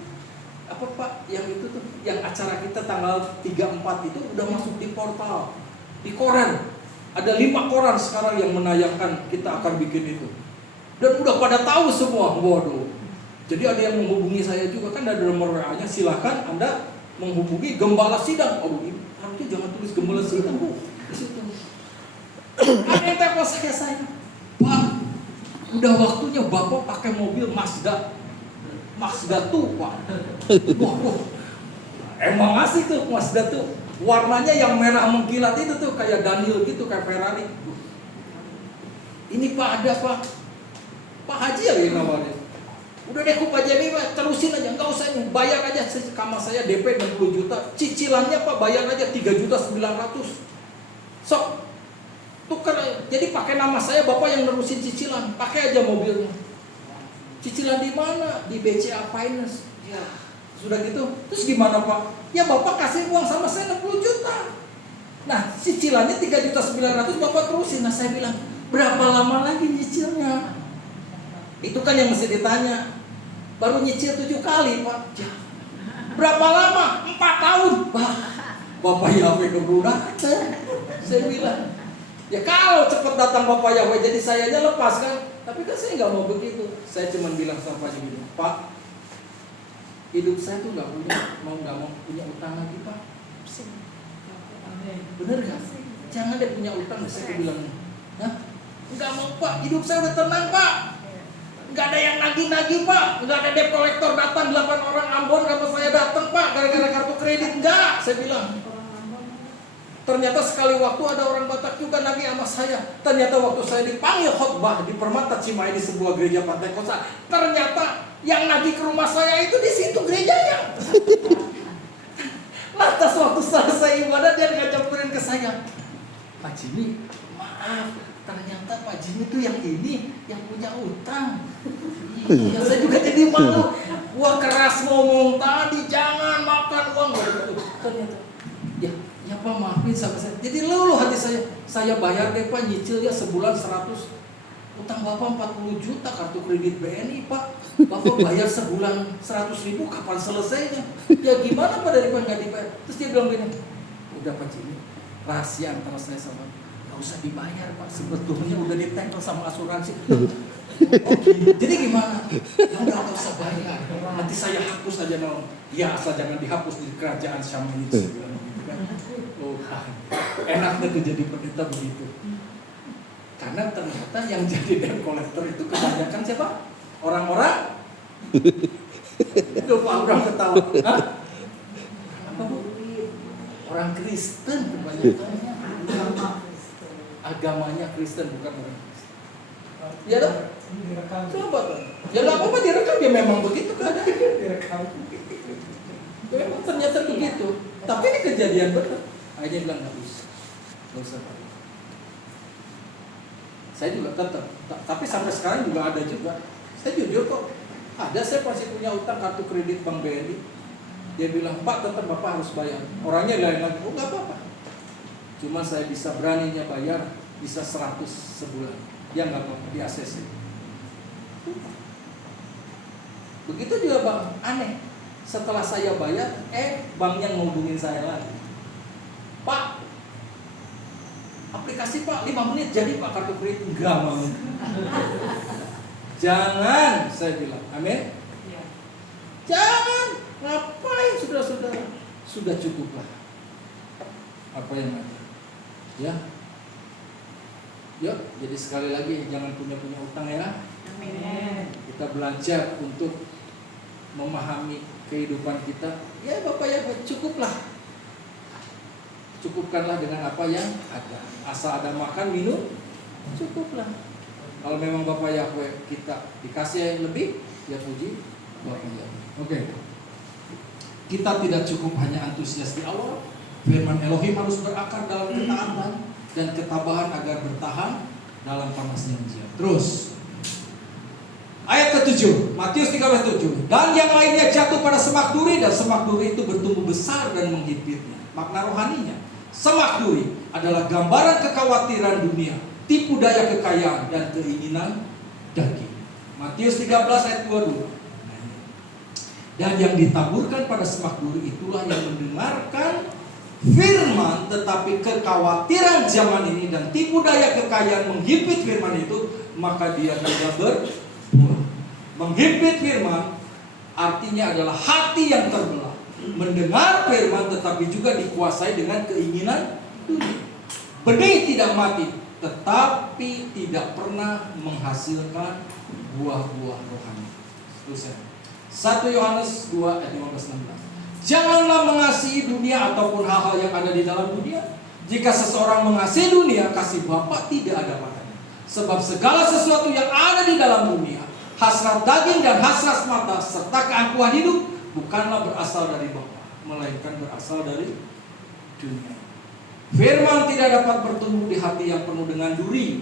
apa Pak, yang itu tuh, yang acara kita tanggal 3-4 itu udah masuk di portal, di koran. Ada 5 koran sekarang yang menayangkan kita akan bikin itu. Dan udah pada tahu semua. Waduh. Jadi ada yang menghubungi saya juga, kan ada nomor WA-nya, silahkan Anda menghubungi Gembala Sidang. Oh, nanti jangan tulis Gembala Sidang, Bu. Di situ. Ada yang telepon saya, Pak, udah waktunya Bapak pakai mobil Mazda tuh, Pak. Wah. Emang asik tuh Mazda tuh. Warnanya yang merah mengkilat itu tuh, kayak Daniel gitu, kayak Ferrari. Ini Pak ada Pak. Pak Haji ya yang nawarin. Udah deh Pak Jemi Pak, terusin aja, nggak usah ini, bayar aja sama saya DP 60 juta, cicilannya Pak bayar aja 3.900.000. Sok, tukar aja. Jadi pakai nama saya, Bapak yang nerusin cicilan, pakai aja mobilnya. Cicilan di mana? Di BCA Finance. Ya, sudah gitu. Terus gimana Pak? Ya Bapak kasih uang sama saya 60 juta. Nah, cicilannya 3.900.000 Bapak terusin. Nah, saya bilang, berapa lama lagi nyicilnya? Itu kan yang mesti ditanya. Baru nyicil 7 kali Pak. Ya. Berapa lama? 4 tahun. Bapak Yahweh keburu datang. Saya bilang, ya kalau cepat datang Bapak Yahweh, jadi sayanya lepas kan. Tapi kan saya nggak mau begitu. Saya cuma bilang sama Pak Jimmy, Pak, hidup saya tuh nggak mau punya utang lagi Pak. Bener gak? Jangan deh punya utang. Saya bilang, nah, nggak mau Pak. Hidup saya udah tenang Pak. Nggak ada yang nagih-nagih Pak. Nggak ada debt collector datang 8 orang Ambon sama saya datang Pak gara-gara kartu kredit. Nggak, saya bilang. Ternyata sekali waktu ada orang Batak juga nagih sama saya. Ternyata waktu saya dipanggil khotbah di Permata Cimahi di sebuah gereja Pantai Kosa, ternyata yang nagih ke rumah saya itu di situ gerejanya. Lantas waktu selesai ibadah dia ngajampurin ke saya, Pak Jimmy, maaf, ternyata Pak Jimmy itu yang ini yang punya utang. Ya, saya juga jadi malu. Gua keras ngomong tadi jangan makan uang. Ternyata, ya Pak maafin sama saya. Jadi luluh hati saya bayar deh Pak, nyicil ya sebulan 100. Utang Bapak 40 juta kartu kredit BNI Pak. Bapak bayar sebulan 100.000, kapan selesainya? Ya gimana Pak daripada nggak dibayar? Terus dia bilang gini, udah Pak Jimmy, rahasia antara saya sama, nggak usah dibayar Pak. Sebetulnya udah ditempel sama asuransi. Jadi gimana? Ya udah nggak usah bayar. Nanti saya hapus aja no. Ya asal jangan dihapus di kerajaan Syam ini. Oh, enaknya tuh jadi pendeta begitu. Karena ternyata yang jadi debt collector itu kebanyakan siapa? Orang-orang. Itu Pak Abraham ketawa. Hah? Apa bu? Orang Kristen kebanyakannya. Agamanya Kristen bukan orang Kristen. Iya dong? Coba kan. Ya nggak apa-apa direkam, ya memang begitu keadaannya. Direkam. Memang ternyata begitu. Tapi ini kejadian benar. Akhirnya bilang nggak usah. Saya juga tetap. Tapi sampai sekarang juga ada juga. Saya jujur kok. Ada, saya masih punya utang kartu kredit Bank BNI. Dia bilang, Pak tetap Bapak harus bayar. Orangnya lain lagi, oh nggak apa-apa. Cuma saya bisa beraninya bayar, bisa 100 sebulan. Ya nggak apa-apa, di ACC. Begitu juga Bang, aneh. Setelah saya bayar, banknya ngehubungin saya lagi. Pak, aplikasi Pak 5 menit jadi Pak kartu kredit. Enggak mau. Jangan, saya bilang. Amin. Jangan. Ngapain saudara-saudara? Sudah cukuplah. Apa yang ada? Ya. Yuk, jadi sekali lagi jangan punya utang ya. Amin. Kita belajar untuk memahami kehidupan kita. Ya Bapak ya, cukuplah. Cukupkanlah dengan apa yang ada. Asal ada makan, minum, cukuplah. Kalau memang Bapak Yahweh kita dikasih yang lebih, ya puji Bapak Yahweh. Oke. Kita tidak cukup hanya antusias di awal. Firman Elohim harus berakar dalam ketaatan dan ketabahan agar bertahan dalam panasnya ujian. Terus ayat ke-7, Matius 13:7. Dan yang lainnya jatuh pada semak duri, dan semak duri itu bertumbuh besar dan menghimpitnya. Makna rohaninya, semak duri adalah gambaran kekhawatiran dunia, tipu daya kekayaan dan keinginan daging. Matius 13 ayat 22. Dan yang ditaburkan pada semak duri itulah yang mendengarkan firman, tetapi kekhawatiran zaman ini dan tipu daya kekayaan menghimpit firman itu, maka dia tidak berbuah. Menghimpit firman artinya adalah hati yang terbelah, mendengar firman tetapi juga dikuasai dengan keinginan dunia. Benih tidak mati, tetapi tidak pernah menghasilkan buah-buah rohani. Terusnya 1 Yohanes 2 ayat 15-16. Janganlah mengasihi dunia ataupun hal-hal yang ada di dalam dunia. Jika seseorang mengasihi dunia, kasih Bapa tidak ada padanya. Sebab segala sesuatu yang ada di dalam dunia, hasrat daging dan hasrat mata serta keangkuhan hidup, bukanlah berasal dari Bapa, melainkan berasal dari dunia. Firman tidak dapat bertumbuh di hati yang penuh dengan duri.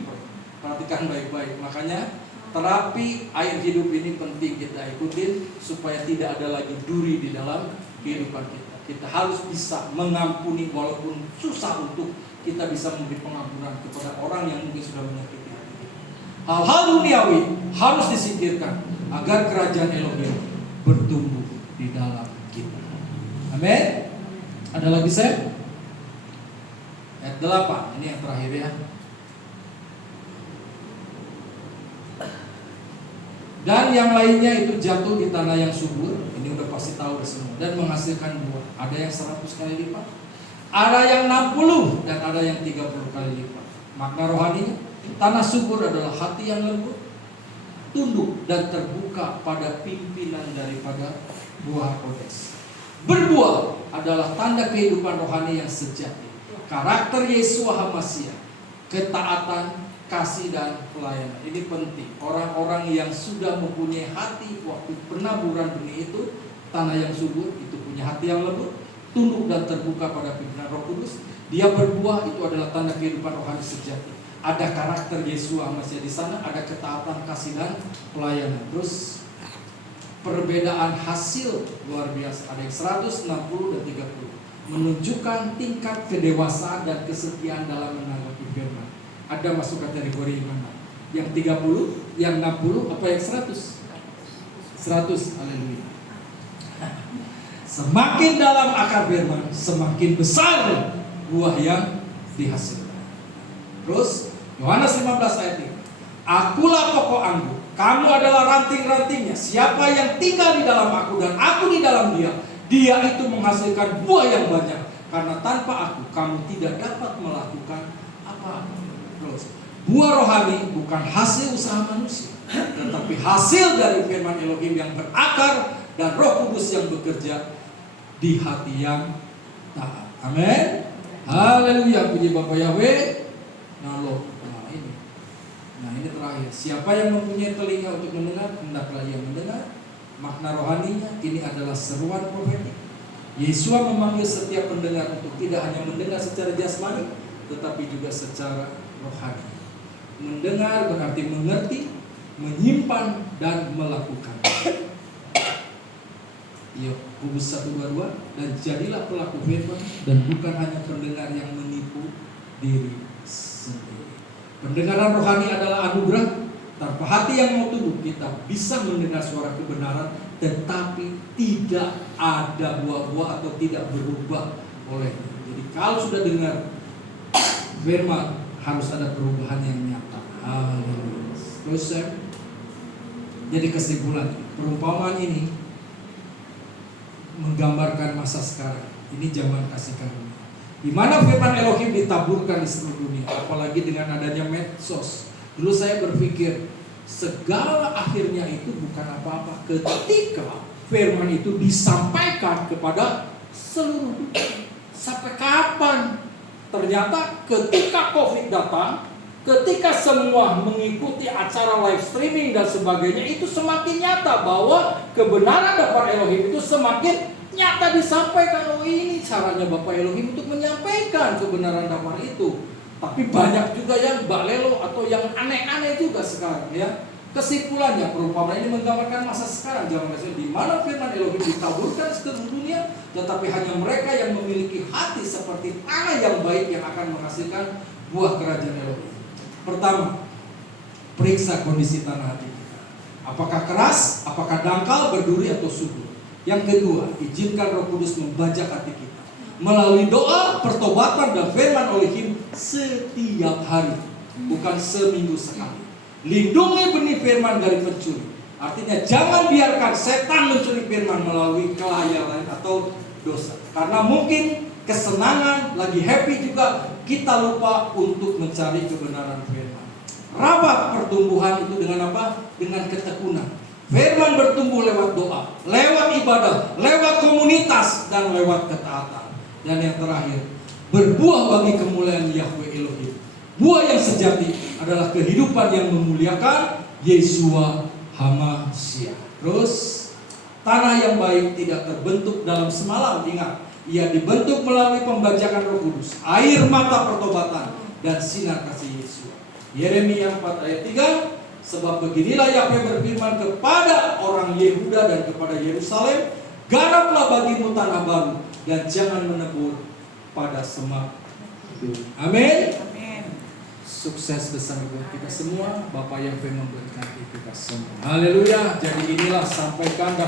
Perhatikan baik-baik. Makanya terapi air hidup ini penting kita ikutin supaya tidak ada lagi duri di dalam kehidupan kita. Kita harus bisa mengampuni walaupun susah, untuk kita bisa memberi pengampunan kepada orang yang mungkin sudah menyakiti hati kita. Hal-hal duniawi harus disingkirkan agar kerajaan Elohim bertumbuh di dalam kita. Amin. Ada lagi saya? Ayat 8, ini yang terakhir ya. Dan yang lainnya itu jatuh di tanah yang subur. Ini udah pasti tahu semua. Dan menghasilkan buah. Ada yang 100 kali lipat, ada yang 60, dan ada yang 30 kali lipat. Makna rohaninya, tanah subur adalah hati yang lembut, tunduk dan terbuka pada pimpinan daripada buah kodes. Berbuah adalah tanda kehidupan rohani yang sejati. Karakter Yesua HaMasiah, ketaatan, kasih dan pelayanan. Ini penting. Orang-orang yang sudah mempunyai hati waktu penaburan benih itu, tanah yang subur, itu punya hati yang lembut, tunduk dan terbuka pada pimpinan Roh Kudus. Dia berbuah, itu adalah tanda kehidupan rohani sejati. Ada karakter Yesua HaMasiah di sana, ada ketaatan, kasih dan pelayanan. Terus perbedaan hasil luar biasa. Ada yang 160 dan 30. Menunjukkan tingkat kedewasaan dan kesetiaan dalam menanggapi firman. Ada masuk kategori mana? Yang 30, yang 60, apa yang 100? 100, haleluya. Semakin dalam akar firman, semakin besar buah yang dihasilkan. Terus Yohanes 15 ayat 3. Akulah pokok anggur Kamu adalah ranting-rantingnya. Siapa yang tinggal di dalam aku dan aku di dalam dia, dia itu menghasilkan buah yang banyak. Karena tanpa aku, kamu tidak dapat melakukan apa-apa. Terus, buah rohani bukan hasil usaha manusia, tetapi hasil dari firman Elohim yang berakar dan Roh Kudus yang bekerja di hati yang taat. Amin. Haleluya, puji Bapa Yahweh. Nah ini terakhir. Siapa yang mempunyai telinga untuk mendengar, hendaklah ia mendengar. Makna rohaninya ini adalah seruan profetik. Yesua memanggil setiap pendengar untuk tidak hanya mendengar secara jasmani, tetapi juga secara rohani. Mendengar berarti mengerti, menyimpan, dan melakukan. Yakobus 1:22, dan jadilah pelaku firman dan bukan hanya pendengar yang menipu diri sendiri. Pendengaran rohani adalah anugerah. Tanpa hati yang mau tunduk, kita bisa mendengar suara kebenaran, tetapi tidak ada buah-buah atau tidak berubah olehnya. Jadi kalau sudah dengar firman, harus ada perubahan yang nyata. Terus jadi kesimpulan, perumpamaan ini menggambarkan masa sekarang. Ini zaman kasih karunia, di mana firman Elohim ditaburkan di seluruh dunia, apalagi dengan adanya medsos. Dulu saya berpikir segala akhirnya itu bukan apa-apa ketika firman itu disampaikan kepada seluruh dunia. Sampai kapan? Ternyata ketika COVID datang, ketika semua mengikuti acara live streaming dan sebagainya, itu semakin nyata bahwa kebenaran Bapak Elohim itu semakin nyata disampaikan. Oh, ini caranya Bapak Elohim untuk menyampaikan kebenaran damar itu. Tapi banyak juga yang balelo atau yang aneh-aneh juga sekarang ya. Kesimpulannya, perumpamaan ini menggambarkan masa sekarang zaman kasih, di mana firman Elohim ditaburkan seluruh dunia, tetapi hanya mereka yang memiliki hati seperti tanah yang baik yang akan menghasilkan buah kerajaan Elohim. Pertama, periksa kondisi tanah hati kita. Apakah keras, apakah dangkal, berduri atau subur. Yang kedua, izinkan Roh Kudus membajak hati kita melalui doa, pertobatan, dan firman Elohim setiap hari, bukan seminggu sekali. Lindungi benih firman dari pencuri. Artinya jangan biarkan setan mencuri firman melalui kelahiran atau dosa. Karena mungkin kesenangan, lagi happy juga, kita lupa untuk mencari kebenaran firman. Rabat pertumbuhan itu dengan apa? Dengan ketekunan. Firman bertumbuh lewat doa, lewat ibadah, lewat komunitas, dan lewat ketaatan. Dan yang terakhir, berbuah bagi kemuliaan Yahweh Elohim. Buah yang sejati adalah kehidupan yang memuliakan Yesua HaMashiach. Terus, tanah yang baik tidak terbentuk dalam semalam. Ingat, ia dibentuk melalui pembajakan Roh Kudus, air mata pertobatan, dan sinar kasih Yesua. Yeremia 4 ayat 3, sebab beginilah Yahweh berfirman kepada orang Yehuda dan kepada Yerusalem, garaplah bagimu tanah baru, dan jangan menebur pada semak. Amin. Sukses besar buat kita semua. Bapak yang memberkati kita semua. Haleluya. Jadi inilah sampaikan